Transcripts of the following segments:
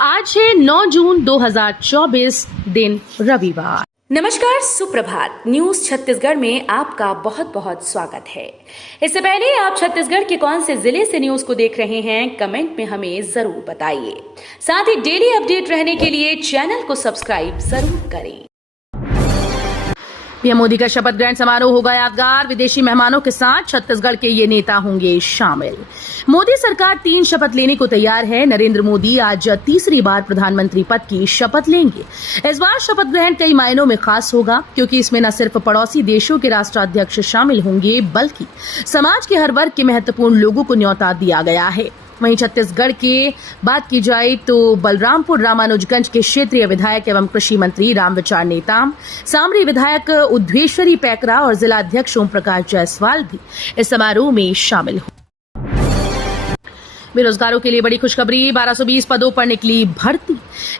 आज है 9 जून 2024 दिन रविवार। नमस्कार, सुप्रभात। न्यूज छत्तीसगढ़ में आपका बहुत बहुत स्वागत है। इससे पहले आप छत्तीसगढ़ के कौन से जिले से न्यूज को देख रहे हैं, कमेंट में हमें जरूर बताइए। साथ ही डेली अपडेट रहने के लिए चैनल को सब्सक्राइब जरूर करें। पीएम मोदी का शपथ ग्रहण समारोह होगा यादगार। विदेशी मेहमानों के साथ छत्तीसगढ़ के ये नेता होंगे शामिल। मोदी सरकार 3 शपथ लेने को तैयार है। नरेंद्र मोदी आज तीसरी बार प्रधानमंत्री पद की शपथ लेंगे। इस बार शपथ ग्रहण कई मायनों में खास होगा, क्योंकि इसमें न सिर्फ पड़ोसी देशों के राष्ट्राध्यक्ष शामिल होंगे, बल्कि समाज के हर वर्ग के महत्वपूर्ण लोगों को न्योता दिया गया है। वहीं छत्तीसगढ़ की बात की जाए तो बलरामपुर रामानुजगंज के क्षेत्रीय विधायक एवं कृषि मंत्री रामविचार नेताम, सामरी विधायक उद्धवेश्वरी पैकरा और जिला अध्यक्ष ओम प्रकाश जायसवाल भी इस समारोह में शामिल हुए। बेरोजगारों के लिए बड़ी खुशखबरी, 1220 पदों पर निकली भर्ती।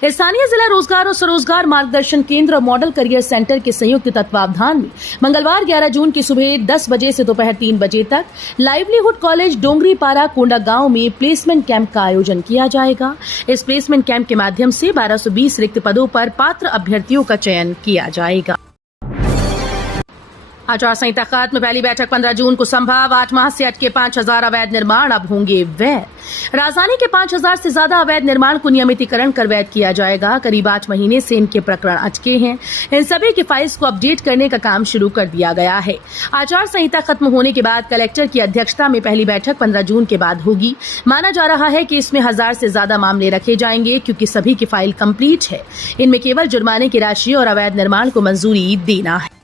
स्थानीय जिला रोजगार और स्वरोजगार मार्गदर्शन केंद्र और मॉडल करियर सेंटर के संयुक्त तत्वावधान में मंगलवार 11 जून की सुबह 10 बजे से दोपहर 3 बजे तक लाइवलीहुड कॉलेज डोंगरीपारा कोंडा गांव में प्लेसमेंट कैंप का आयोजन किया जाएगा। इस प्लेसमेंट कैंप के माध्यम से 1220 रिक्त पदों पर पात्र अभ्यर्थियों का चयन किया जाएगा। आचार संहिता खत्म, पहली बैठक 15 जून को संभव। 8 माह से अटके 5000 अवैध निर्माण अब होंगे वैध। राजधानी के 5000 से ज्यादा अवैध निर्माण को नियमितीकरण कर वैध किया जाएगा। करीब 8 महीने से इनके प्रकरण अटके हैं। इन सभी की फाइल्स को अपडेट करने का काम शुरू कर दिया गया है। आचार संहिता खत्म होने के बाद कलेक्टर की अध्यक्षता में पहली बैठक 15 जून के बाद होगी। माना जा रहा है कि इसमें 1000 से ज्यादा मामले रखे जाएंगे, क्योंकि सभी की फाइल कंप्लीट है। इनमें केवल जुर्माने की राशि और अवैध निर्माण को मंजूरी देना है।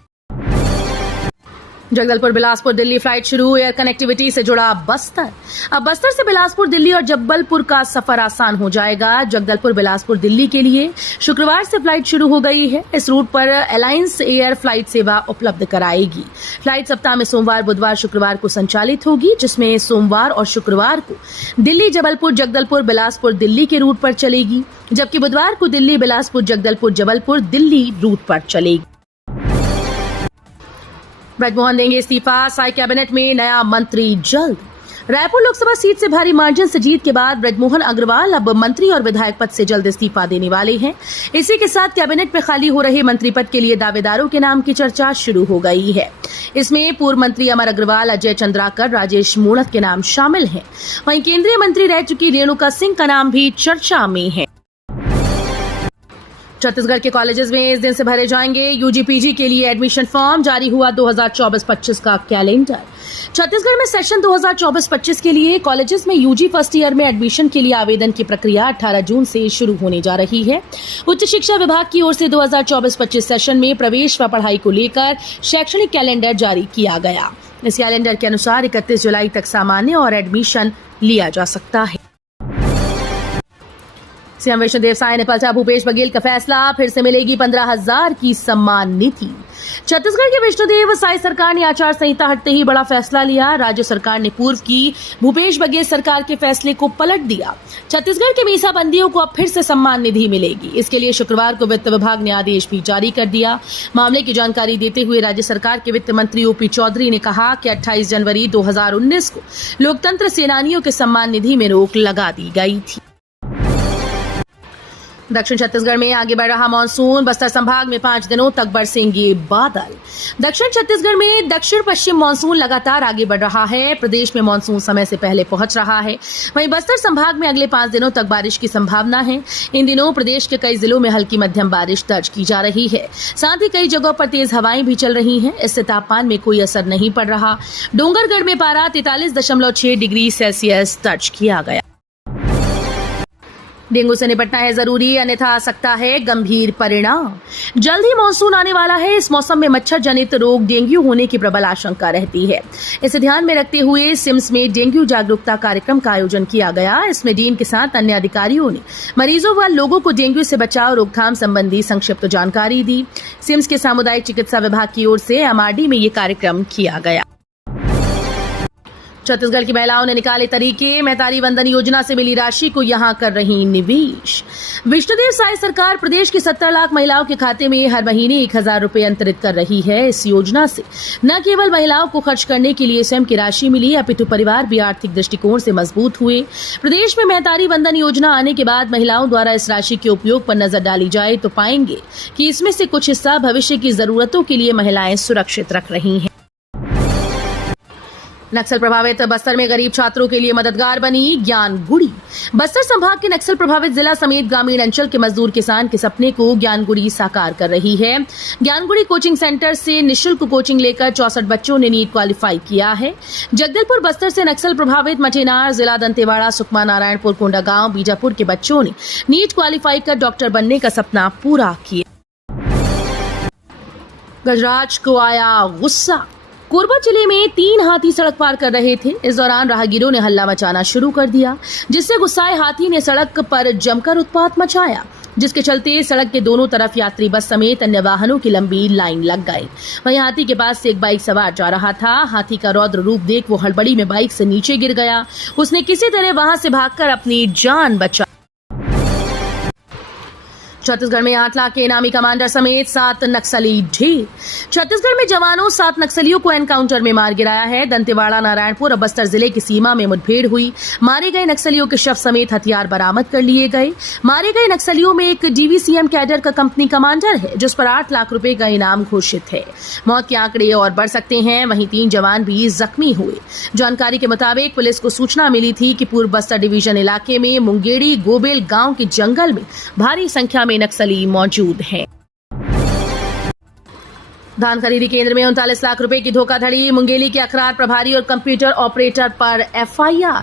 जगदलपुर बिलासपुर दिल्ली फ्लाइट शुरू, एयर कनेक्टिविटी से जुड़ा बस्तर। अब बस्तर से बिलासपुर दिल्ली और जबलपुर का सफर आसान हो जाएगा। जगदलपुर बिलासपुर दिल्ली के लिए शुक्रवार से फ्लाइट शुरू हो गई है। इस रूट पर अलायंस एयर फ्लाइट सेवा उपलब्ध कराएगी। फ्लाइट सप्ताह में सोमवार, बुधवार, शुक्रवार को संचालित होगी, जिसमें सोमवार और शुक्रवार को दिल्ली जबलपुर जगदलपुर बिलासपुर दिल्ली के रूट पर चलेगी, जबकि बुधवार को दिल्ली बिलासपुर जगदलपुर जबलपुर दिल्ली रूट पर चलेगी। ब्रजमोहन देंगे इस्तीफा, साई कैबिनेट में नया मंत्री जल्द। रायपुर लोकसभा सीट से भारी मार्जिन से जीत के बाद ब्रजमोहन अग्रवाल अब मंत्री और विधायक पद से जल्द इस्तीफा देने वाले हैं। इसी के साथ कैबिनेट में खाली हो रहे मंत्री पद के लिए दावेदारों के नाम की चर्चा शुरू हो गई है। इसमें पूर्व मंत्री अमर अग्रवाल, अजय चंद्राकर, राजेश मूणत के नाम शामिल हैं। वहीं केंद्रीय मंत्री रह चुकी रेणुका सिंह का नाम भी चर्चा में है। छत्तीसगढ़ के कॉलेजेस में इस दिन से भरे जाएंगे यूजी पीजी के लिए एडमिशन फॉर्म। जारी हुआ 2024-25 का कैलेंडर। छत्तीसगढ़ में सेशन 2024-25 के लिए कॉलेजेस में यूजी फर्स्ट ईयर में एडमिशन के लिए आवेदन की प्रक्रिया 18 जून से शुरू होने जा रही है। उच्च शिक्षा विभाग की ओर से 2024-25 सेशन में प्रवेश व पढ़ाई को लेकर शैक्षणिक कैलेंडर जारी किया गया। इस कैलेंडर के अनुसार 31 जुलाई तक सामान्य और एडमिशन लिया जा सकता है। सीएम वैष्णोदेव साय ने पलटा भूपेश बघेल का फैसला, फिर से मिलेगी 15,000 की सम्मान निधि। छत्तीसगढ़ के वैष्णोदेव साय सरकार ने आचार संहिता हटते ही बड़ा फैसला लिया। राज्य सरकार ने पूर्व की भूपेश बघेल सरकार के फैसले को पलट दिया। छत्तीसगढ़ के मीसाबंदियों को अब फिर से सम्मान निधि मिलेगी। इसके लिए शुक्रवार को वित्त विभाग ने आदेश भी जारी कर दिया। मामले की जानकारी देते हुए राज्य सरकार के वित्त मंत्री ओपी चौधरी ने कहा कि 28 जनवरी 2019 को लोकतंत्र सेनानियों के सम्मान निधि में रोक लगा दी गई थी। दक्षिण छत्तीसगढ़ में आगे बढ़ रहा मानसून। बस्तर संभाग में 5 दिनों तक बरसेंगे बादल। दक्षिण छत्तीसगढ़ में दक्षिण पश्चिम मानसून लगातार आगे बढ़ रहा है। प्रदेश में मानसून समय से पहले पहुंच रहा है। वहीं बस्तर संभाग में अगले 5 दिनों तक बारिश की संभावना है। इन दिनों प्रदेश के कई जिलों में हल्की मध्यम बारिश दर्ज की जा रही है। साथ ही कई जगहों पर तेज हवाएं भी चल रही हैं। इससे तापमान में कोई असर नहीं पड़ रहा। डोंगरगढ़ में पारा 43.6 डिग्री सेल्सियस दर्ज किया गया। डेंगू से निपटना है जरूरी, अन्यथा आ सकता है गंभीर परिणाम। जल्द ही मानसून आने वाला है। इस मौसम में मच्छर जनित रोग डेंगू होने की प्रबल आशंका रहती है। इसे ध्यान में रखते हुए सिम्स में डेंगू जागरूकता कार्यक्रम का आयोजन किया गया। इसमें डीन के साथ अन्य अधिकारियों ने मरीजों व लोगों को डेंगू से बचाव रोकथाम संबंधी संक्षिप्त जानकारी दी। सिम्स के सामुदायिक चिकित्सा विभाग की ओर से एमआरडी में ये कार्यक्रम किया गया। छत्तीसगढ़ की महिलाओं ने निकाले तरीके, महतारी वंदन योजना से मिली राशि को यहां कर रही निवेश। विष्णुदेव साय सरकार प्रदेश की 70 लाख महिलाओं के खाते में हर महीने 1000 रुपए अंतरित कर रही है। इस योजना से न केवल महिलाओं को खर्च करने के लिए स्वयं की राशि मिली, अपितु परिवार भी आर्थिक दृष्टिकोण से मजबूत हुए। प्रदेश में महतारी वंदन योजना आने के बाद महिलाओं द्वारा इस राशि के उपयोग पर नजर डाली जाए तो पाएंगे कि इसमें से कुछ हिस्सा भविष्य की जरूरतों के लिए महिलाएं सुरक्षित रख रही हैं। नक्सल प्रभावित बस्तर में गरीब छात्रों के लिए मददगार बनी ज्ञानगुड़ी। बस्तर संभाग के नक्सल प्रभावित जिला समेत ग्रामीण अंचल के मजदूर किसान के सपने को ज्ञानगुड़ी साकार कर रही है। ज्ञानगुड़ी कोचिंग सेंटर से निःशुल्क कोचिंग लेकर 64 बच्चों ने नीट क्वालिफाई किया है। जगदलपुर बस्तर से नक्सल प्रभावित मटेनार, जिला दंतेवाड़ा, सुकमा, नारायणपुर, कोंडागांव, बीजापुर के बच्चों ने नीट क्वालिफाई कर डॉक्टर बनने का सपना पूरा किया। गजराज को आया गुस्सा। कोरबा जिले में 3 हाथी सड़क पार कर रहे थे। इस दौरान राहगीरों ने हल्ला मचाना शुरू कर दिया, जिससे गुस्साए हाथी ने सड़क पर जमकर उत्पात मचाया, जिसके चलते सड़क के दोनों तरफ यात्री बस समेत अन्य वाहनों की लंबी लाइन लग गई। वहीं हाथी के पास से एक बाइक सवार जा रहा था। हाथी का रौद्र रूप देख वो हड़बड़ी में बाइक से नीचे गिर गया। उसने किसी तरह वहां से भागकर अपनी जान बचाई। छत्तीसगढ़ में 8 लाख के इनामी कमांडर समेत 7 नक्सली ढेर। छत्तीसगढ़ में जवानों 7 नक्सलियों को एनकाउंटर में मार गिराया है। दंतेवाड़ा, नारायणपुर और बस्तर जिले की सीमा में मुठभेड़ हुई। मारे गए नक्सलियों के शव समेत हथियार बरामद कर लिए गए। मारे गए नक्सलियों में एक डीवीसीएम कैडर का कंपनी कमांडर है, जिस पर 8 लाख रुपए का इनाम घोषित है। मौत के आंकड़े और बढ़ सकते हैं। वहीं 3 जवान भी जख्मी हुए। जानकारी के मुताबिक पुलिस को सूचना मिली थी कि पूर्व बस्तर डिवीजन इलाके में मुंगेड़ी गोबेल गांव के जंगल में भारी संख्या में नक्सली मौजूद हैं। धान खरीदी केंद्र में 39 लाख रुपए की धोखाधड़ी। मुंगेली के अखरार प्रभारी और कंप्यूटर ऑपरेटर पर एफआईआर।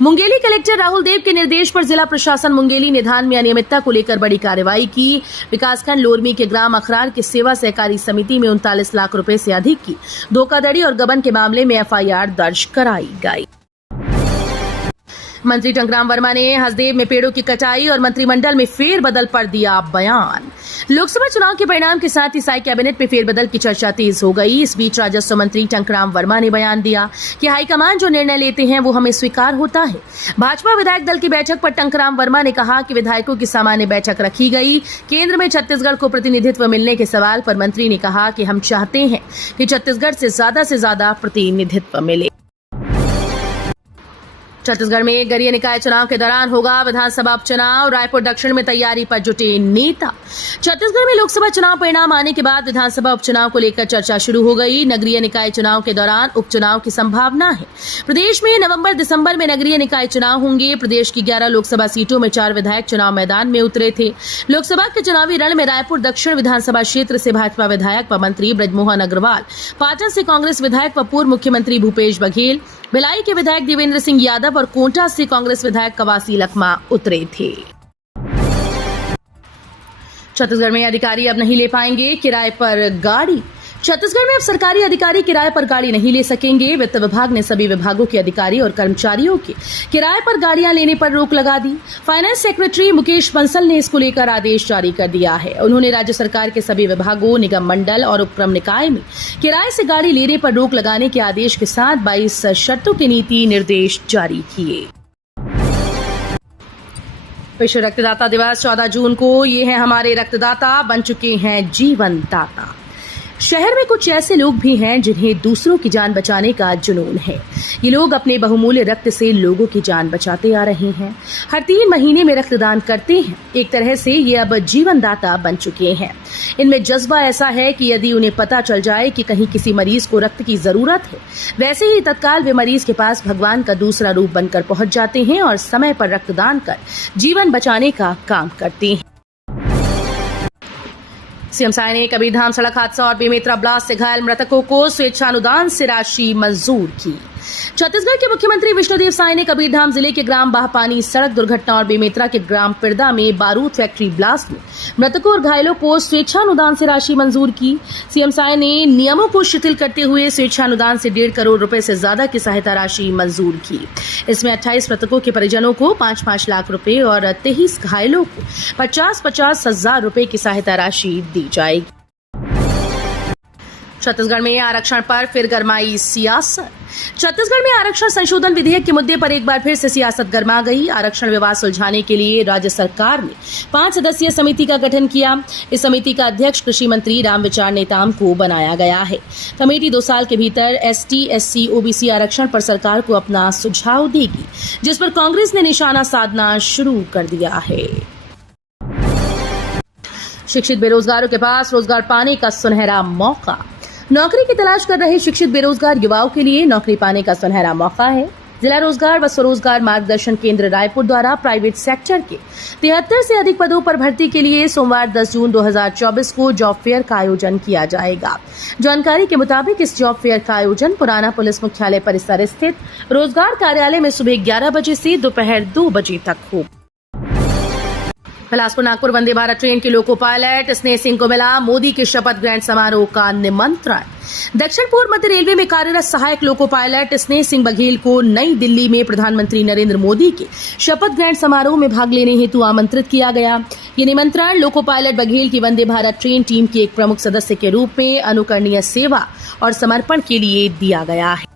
मुंगेली कलेक्टर राहुल देव के निर्देश पर जिला प्रशासन मुंगेली ने धान में अनियमितता को लेकर बड़ी कार्रवाई की। विकासखंड लोरमी के ग्राम अखरार की सेवा सहकारी समिति में 39 लाख रुपए से अधिक की धोखाधड़ी और गबन के मामले में एफआईआर दर्ज कराई गई। मंत्री टंकराम वर्मा ने हसदेव में पेड़ों की कटाई और मंत्रिमंडल में फेरबदल पर दिया बयान। लोकसभा चुनाव के परिणाम के साथ ही साई कैबिनेट में फेरबदल की चर्चा तेज हो गई। इस बीच राजस्व मंत्री टंकराम वर्मा ने बयान दिया कि हाईकमान जो निर्णय लेते हैं वो हमें स्वीकार होता है। भाजपा विधायक दल की बैठक पर टंकराम वर्मा ने कहा कि विधायकों की सामान्य बैठक रखी गई। केंद्र में छत्तीसगढ़ को प्रतिनिधित्व मिलने के सवाल पर मंत्री ने कहा कि हम चाहते हैं कि छत्तीसगढ़ से ज्यादा प्रतिनिधित्व मिले। छत्तीसगढ़ में गरीय निकाय चुनाव के दौरान होगा विधानसभा उपचुनाव। रायपुर दक्षिण में तैयारी पर जुटे नेता। छत्तीसगढ़ में लोकसभा चुनाव परिणाम आने के बाद विधानसभा उपचुनाव को लेकर चर्चा शुरू हो गई। नगरीय निकाय चुनाव के दौरान उपचुनाव की संभावना है। प्रदेश में नवंबर-दिसंबर में नगरीय निकाय चुनाव होंगे। प्रदेश की 11 लोकसभा सीटों में 4 विधायक चुनाव मैदान में उतरे थे। लोकसभा के चुनावी रण में रायपुर दक्षिण विधानसभा क्षेत्र से भाजपा विधायक व मंत्री बृजमोहन अग्रवाल, पाटन से कांग्रेस विधायक व पूर्व मुख्यमंत्री भूपेश बघेल, भिलाई के विधायक देवेंद्र सिंह यादव और कोंटा से कांग्रेस विधायक कवासी लखमा उतरे थे। छत्तीसगढ़ में अधिकारी अब नहीं ले पाएंगे किराए पर गाड़ी। छत्तीसगढ़ में अब सरकारी अधिकारी किराए पर गाड़ी नहीं ले सकेंगे। वित्त विभाग ने सभी विभागों के अधिकारी और कर्मचारियों के किराए पर गाड़ियां लेने पर रोक लगा दी। फाइनेंस सेक्रेटरी मुकेश बंसल ने इसको लेकर आदेश जारी कर दिया है। उन्होंने राज्य सरकार के सभी विभागों, निगम मंडल और उपक्रम निकाय में किराए से गाड़ी लेने पर रोक लगाने के आदेश के साथ 22 शर्तों के नीति निर्देश जारी किए। विश्व रक्तदाता दिवस 14 जून को। ये है हमारे रक्तदाता, बन चुके हैं जीवन दाता। शहर में कुछ ऐसे लोग भी हैं जिन्हें दूसरों की जान बचाने का जुनून है। ये लोग अपने बहुमूल्य रक्त से लोगों की जान बचाते आ रहे हैं। हर 3 महीने में रक्तदान करते हैं। एक तरह से ये अब जीवन दाता बन चुके हैं। इनमें जज्बा ऐसा है कि यदि उन्हें पता चल जाए कि कहीं किसी मरीज को रक्त की जरूरत है, वैसे ही तत्काल वे मरीज के पास भगवान का दूसरा रूप बनकर पहुंच जाते हैं और समय पर रक्तदान कर जीवन बचाने का काम करते हैं। सीएम साय ने कबीरधाम सड़क हादसा और बेमेतरा ब्लास्ट से घायल मृतकों को स्वेच्छानुदान से राशि मंजूर की। छत्तीसगढ़ के मुख्यमंत्री विष्णुदेव साय ने कबीरधाम जिले के ग्राम बाहपानी सड़क दुर्घटना और बेमेतरा के ग्राम पिरदा में बारूद फैक्ट्री ब्लास्ट में मृतकों और घायलों को स्वेच्छानुदान से राशि मंजूर की। सीएम साय ने नियमों को शिथिल करते हुए स्वेच्छानुदान से 1.5 करोड़ रुपए से ज्यादा की सहायता राशि मंजूर की। इसमें 28 मृतकों के परिजनों को 5-5 लाख रुपए और 23 घायलों को 50-50 हजार रुपए की सहायता राशि दी जाएगी। छत्तीसगढ़ में आरक्षण पर फिर गरमाई सियासत। छत्तीसगढ़ में आरक्षण संशोधन विधेयक के मुद्दे पर एक बार फिर से सियासत गर्मा गई। आरक्षण विवाद सुलझाने के लिए राज्य सरकार ने 5 सदस्यीय समिति का गठन किया। इस समिति का अध्यक्ष कृषि मंत्री रामविचार नेताम को बनाया गया है। कमेटी 2 साल के भीतर एसटी, एससी, ओबीसी आरक्षण पर सरकार को अपना सुझाव देगी, जिस पर कांग्रेस ने निशाना साधना शुरू कर दिया है। शिक्षित बेरोजगारों के पास रोजगार पाने का सुनहरा मौका। नौकरी की तलाश कर रहे शिक्षित बेरोजगार युवाओं के लिए नौकरी पाने का सुनहरा मौका है। जिला रोजगार व स्वरोजगार मार्गदर्शन केंद्र रायपुर द्वारा प्राइवेट सेक्टर के 73 से अधिक पदों पर भर्ती के लिए सोमवार 10 जून 2024 को जॉब फेयर का आयोजन किया जाएगा। जानकारी के मुताबिक इस जॉब फेयर का आयोजन पुराना पुलिस मुख्यालय परिसर स्थित रोजगार कार्यालय में सुबह 11 बजे से दोपहर 2 बजे तक होगा। बिलासपुर नागपुर वंदे भारत ट्रेन के लोको पायलट स्नेह सिंह को मिला मोदी के शपथ ग्रहण समारोह का निमंत्रण। दक्षिण पूर्व मध्य रेलवे में कार्यरत सहायक लोको पायलट स्नेह सिंह बघेल को नई दिल्ली में प्रधानमंत्री नरेंद्र मोदी के शपथ ग्रहण समारोह में भाग लेने हेतु आमंत्रित किया गया। ये निमंत्रण लोको पायलट बघेल की वंदे भारत ट्रेन टीम के एक प्रमुख सदस्य के रूप में अनुकरणीय सेवा और समर्पण के लिए दिया गया है।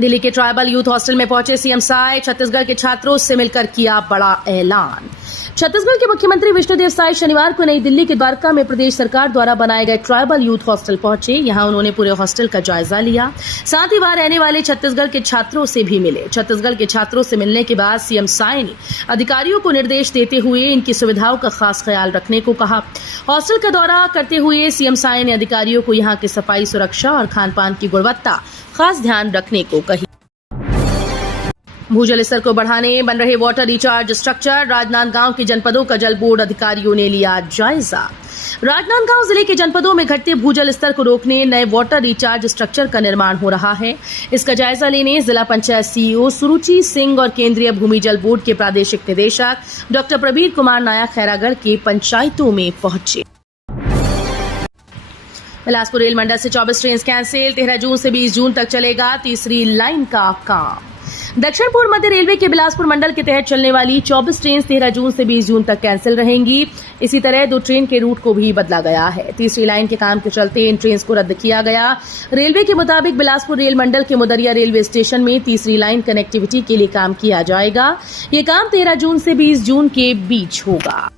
दिल्ली के ट्राइबल यूथ हॉस्टल में पहुंचे सीएम साय, छत्तीसगढ़ के छात्रों से मिलकर किया बड़ा ऐलान। छत्तीसगढ़ के मुख्यमंत्री विष्णुदेव साय शनिवार को नई दिल्ली के द्वारका में प्रदेश सरकार द्वारा बनाए गए ट्राइबल यूथ हॉस्टल पहुंचे। यहां उन्होंने पूरे हॉस्टल का जायजा लिया, साथ ही वहां रहने वाले छत्तीसगढ़ के छात्रों से भी मिले। छत्तीसगढ़ के छात्रों से मिलने के बाद सीएम साय ने अधिकारियों को निर्देश देते हुए इनकी सुविधाओं का खास ख्याल रखने को कहा। हॉस्टल का दौरा करते हुए सीएम साय ने अधिकारियों को यहां की सफाई, सुरक्षा और खान-पान की गुणवत्ता खास ध्यान रखने को कही। भूजल स्तर को बढ़ाने बन रहे वाटर रिचार्ज स्ट्रक्चर। राजनांदगांव के जनपदों का जल बोर्ड अधिकारियों ने लिया जायजा। राजनांदगांव जिले के जनपदों में घटते भूजल स्तर को रोकने नए वाटर रिचार्ज स्ट्रक्चर का निर्माण हो रहा है। इसका जायजा लेने जिला पंचायत सीईओ सुरुचि सिंह और केंद्रीय भूमि जल बोर्ड के प्रादेशिक निदेशक डॉक्टर प्रवीर कुमार नायक खैरागढ़ के पंचायतों में पहुंचे। बिलासपुर रेल मंडल से 24 ट्रेन कैंसिल। 13 जून से 20 जून तक चलेगा तीसरी लाइन का काम। दक्षिण पूर्व मध्य रेलवे के बिलासपुर मंडल के तहत चलने वाली 24 ट्रेन 13 जून से 20 जून तक कैंसिल रहेंगी। इसी तरह 2 ट्रेन के रूट को भी बदला गया है। तीसरी लाइन के काम के चलते इन ट्रेन को रद्द किया गया। रेलवे के मुताबिक बिलासपुर रेल मंडल के मुदरिया रेलवे स्टेशन में तीसरी लाइन कनेक्टिविटी के लिए काम किया जाएगा। ये काम 13 जून से 20 जून के बीच होगा।